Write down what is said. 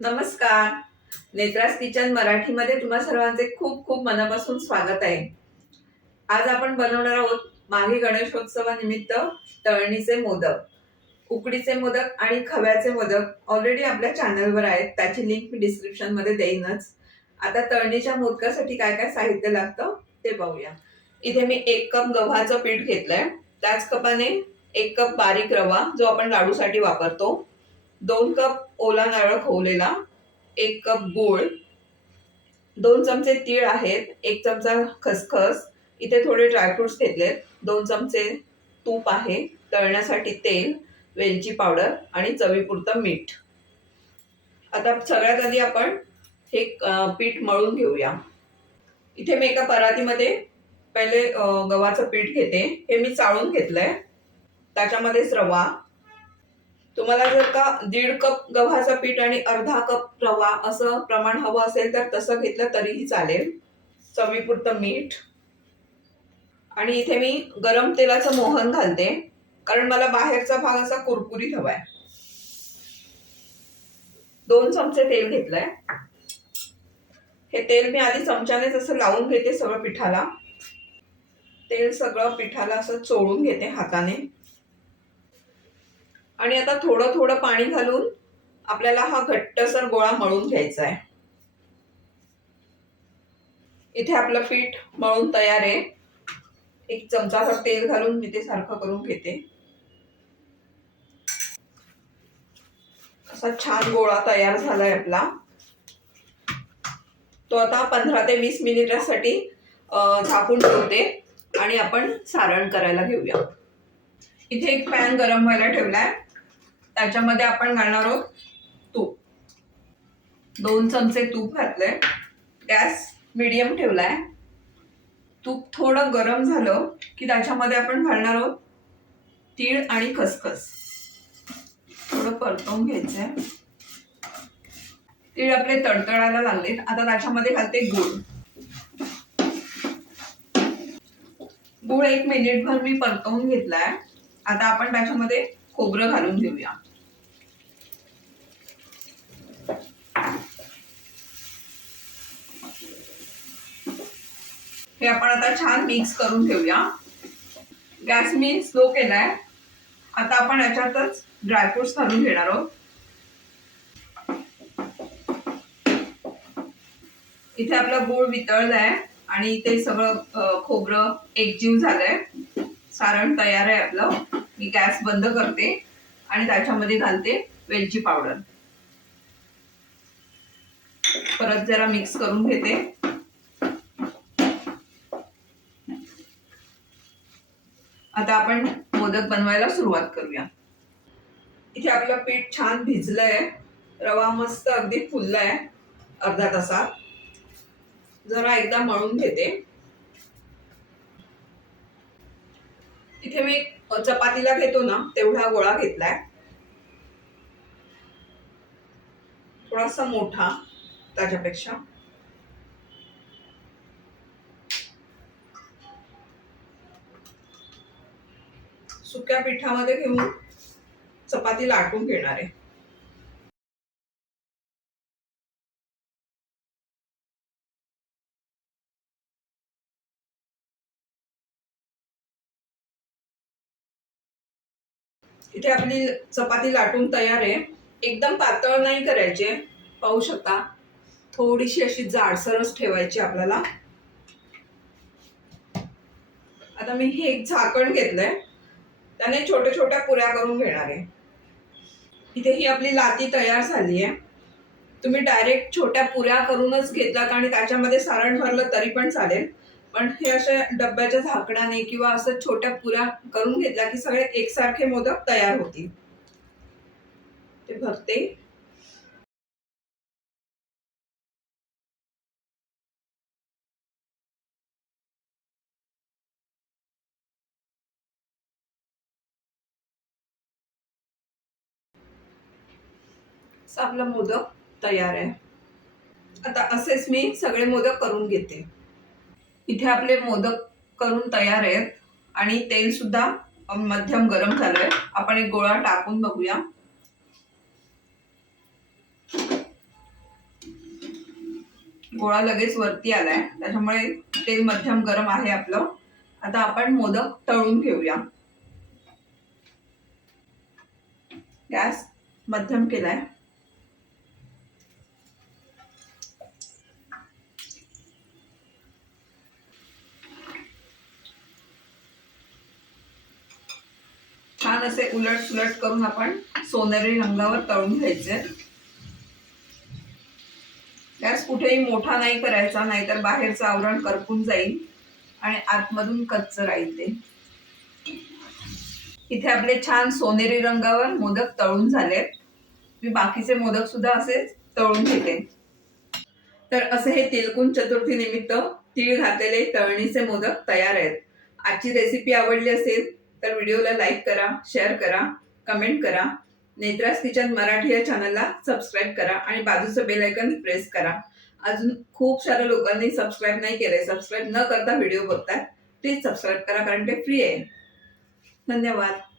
नमस्कार. नेत्रास किचन मराठीमध्ये तुम्हा सर्वांचे खूप खूप मनापासून स्वागत आहे. आज आपण बनवणार आहोत माघी गणेशोत्सवानिमित्त तळणीचे मोदक. उकडीचे मोदक आणि खव्याचे मोदक ऑलरेडी आपल्या चॅनलवर आहेत, त्याची लिंक मी डिस्क्रिप्शन मध्ये देईनच. आता तळणीच्या मोदकासाठी काय काय साहित्य लागतं ते पाहूया. इथे मी 1 कप गव्हाचं पीठ घेतलंय. त्याच कपाने 1 कप बारीक रवा जो आपण लाडूसाठी वापरतो, 2 कप ओला नारळ खवलेला, 1 कप गूळ, 2 चमचे तीळ आहेत, 1 चमचा खसखस, इथे थोडे ड्रायफ्रुट्स घेतलेत, 2 चमचे तूप आहे, तळण्यासाठी तेल, वेलची पावडर आणि चवीपुरतं मीठ. आता सगळ्यात आधी आपण हे पीठ मळून घेऊया. इथे मी एका परातीमध्ये पहिले गव्हाचं पीठ घेते. हे मी चाळून घेतलंय. त्याच्यामध्येच रवा. तुम्हाला जर का 1.5 कप गव्हाचं पीठ आणि अर्धा कप रवा असं प्रमाण हवं असेल तर तसं घेतलं तरीही चालेल. चवीपुरतं मीठ. आणि इथे मी गरम तेलाचं मोहन घालते, कारण मला बाहेरचा भाग असा कुरकुरीत हवाय. 2 चमचे तेल घेतलंय. हे तेल मी आधी चमच्यानेच असं लावून घेते सगळं पिठाला. तेल सगळं पिठाला असं चोळून घेते हाताने. आणि आता थोडं थोडं पाणी घालून आपल्याला हा घट्टसर गोळा मळून घ्यायचा आहे. इथे आपलं पीठ मळून तयार आहे. 1 चमचाभर तेल घालून मी ते सारखं करून घेते. असा छान गोळा तयार झालाय आपला. तो आता 15 ते 20 मिनिटासाठी झाकून ठेवते आणि आपण सारण करायला घेऊया. इथे एक पॅन गरम व्हायला ठेवलाय. त्याच्यामध्ये आपण घालणार आहोत तूप. 2 चमचे तूप घातलंय. गॅस मीडियम ठेवलाय. तूप थोडं गरम झालं की त्याच्यामध्ये आपण घालणार आहोत तीळ आणि खसखस. थोडं परतवून घ्यायचंय. तीळ आपले तडतडायला लागलेत. आता त्याच्यामध्ये घालते गूळ. गूळ 1 मिनिटभर मी परतवून घेतलाय. आता आपण त्याच्यामध्ये खोबरं घालून घेऊया. हे आपण आता छान मिक्स करून घेऊया. गॅस मी स्लो केलाय. आता आपण याच्यातच ड्रायफ्रुट्स घालून घेणार आहोत. इथे आपला गूळ वितळलाय आणि इथे सगळं खोबरं एकजीव झालंय. सारण तयार आहे आपलं. मी गॅस बंद करते आणि त्याच्यामध्ये घालते वेलची पावडर. परत जरा मिक्स करून घेते. आता आपण मोदक बनवायला सुरुवात करूया. इथे आपलं पीठ छान भिजलंय. रवा मस्त अगदी फुललाय अर्धा तासात. जरा एकदा मळून घेते. इथे मी चपातीला घेतो ना तेवढा गोळा घेतलाय. थोडासा मोठा त्याच्यापेक्षा. सुक्या पिठामध्ये घेऊन चपाती लाटून घेणार आहे. इथे आपली चपाती लाटून तयार आहे. एकदम पातळ नाही करायची. पाहू शकता थोडीशी अशी जाडसरच ठेवायची आपल्याला. आता मी हे एक झाकण घेतलंय. त्याने छोट्या छोट्या पुऱ्या करून घेणार आहे. इथे ही आपली लाती तयार झाली आहे. तुम्ही डायरेक्ट छोट्या पुऱ्या करूनच घेतलात आणि त्याच्यामध्ये सारण भरलं तरी पण चालेल. पण हे अशा डब्याच्या झाकणाने किंवा असं छोट्या पुऱ्या करून घेतल्या की सगळे एकसारखे मोदक तयार होतील. ते भरते. आपला मोदक तयार आहे. आता असेच मी सगळे मोदक करून घेते. इथे आपले मोदक करून तयार आहेत आणि तेल सुद्धा मध्यम गरम झालंय. आपण एक गोळा टाकून बघूया. गोळा लगेच वरती आलाय, त्याच्यामुळे तेल मध्यम गरम आहे आपलं. आता आपण मोदक तळून घेऊया. गॅस मध्यम केलाय. छान असे उलट सुलट करून आपण सोनेरी रंगावर तळून घ्यायचे. गॅस कुठेही मोठा नाही करायचा, नाहीतर बाहेरचं आवरण करपून जाईल आणि आतमधून कच्च राहील ते. इथे आपले छान सोनेरी रंगावर मोदक तळून झालेत. मी बाकीचे मोदक सुद्धा असेच तळून घेते. तर असे हे तिलकुंज चतुर्थी निमित्त तीळ घातलेले तळणीचे मोदक तयार आहेत. आजची रेसिपी आवडली असेल तर व्हिडिओला लाईक करा, शेअर करा, कमेंट करा. नेत्रास किचन मराठी या चॅनलला सबस्क्राईब करा आणि बाजूचं बेल आयकॉन प्रेस करा. अजून खूप साऱ्या लोकांनी सबस्क्राईब नाही केलंय. सबस्क्राईब न करता व्हिडिओ बघताय, प्लीज सबस्क्राईब करा, कारण ते फ्री आहे. धन्यवाद.